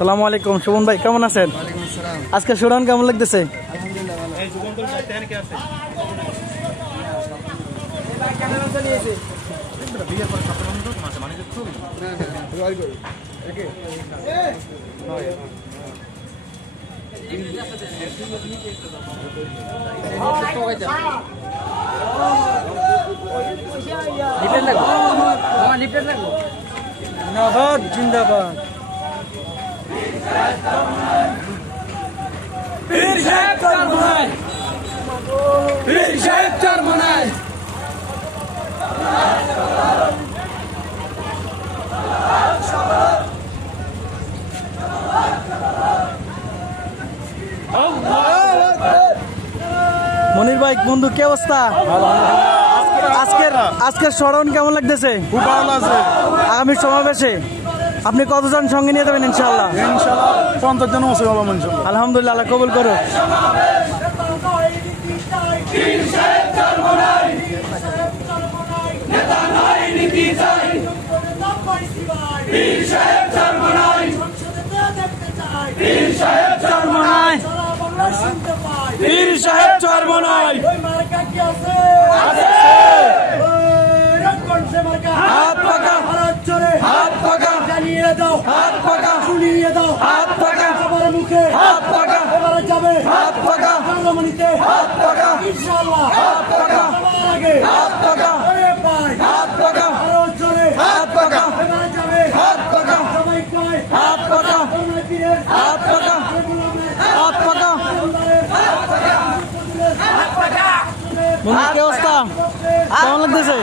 আসসালামু আলাইকুম সুমন ভাই, কেমন আছেন? ওয়ালাইকুম আসসালাম। আজকে শোডাউন কেমন লাগতেছে? আলহামদুলিল্লাহ ভালো। এই যুবন্তর ট্রেন কে আছে? ক্যামেরা চালিয়েছে। এটা বিয়ের পরে ছাত্র বন্ধু মাঝে মানে যে ছবি। না জয় করি। একে নয়। লিফটের লাগো। আমার লিফটের লাগো। জিন্দাবাদ জিন্দাবাদ। পীর সাহেব চরমনাই, পীর সাহেব চরমনাই। মনির ভাই বন্ধু, কি অবস্থা? আজকের শোডাউন কেমন লাগতেছে? খুব ভালো আছে। আগামী সমাবেশে আপনি কতজন সঙ্গে নিয়ে যাবেন ইনশাআল্লাহ? ইনশাআল্লাহ 50 জন আছে বাবা ইনশাআল্লাহ। আলহামদুলিল্লাহ, আল্লাহ কবুল করুক। পীর সাহেব চরমনাই। হাত পাকা, হাত পাকা, জানিয়ে দাও, হাত পাকা, শুনিয়ে দাও, হাত পাকা, সবার মুখে হাত পাকা, এবারে যাবে হাত পাকা, জনমনিতে হাত পাকা, ইনশাআল্লাহ হাত পাকা, সবার আগে হাত পাকা, ওরে ভাই হাত পাকা, আরো জোরে হাত পাকা, এবারে যাবে হাত পাকা, সবাই কয় হাত পাকা, তোমরা পীরের হাত পাকা, হাত পাকা। বন্ধু, কি অবস্থা? কেমন লাগতেছে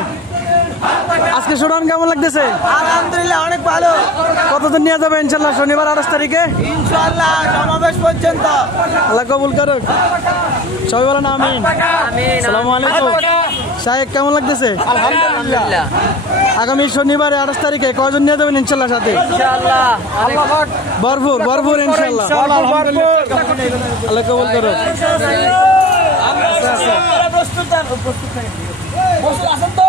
আজকে শোডাউন? কেমন লাগতেছে? আলহামদুলিল্লাহ অনেক ভালো। কতজন নিয়ে যাবে ইনশাআল্লাহ শনিবার 28 তারিখে? ইনশাআল্লাহ সমাবেশ পর্যন্ত। আল্লাহ কবুল করুক। সবাই বলেন আমিন। আসসালামু আলাইকুম। শাহেক, কেমন লাগতেছে? আলহামদুলিল্লাহ। আগামী শনিবার 28 তারিখে কয়জন নিয়ে যাবেন ইনশাআল্লাহ সাথে? ইনশাআল্লাহ ভরপুর ভরপুর ইনশাআল্লাহ। আল্লাহ কবুল করুক। প্রস্তুত আছেন তো?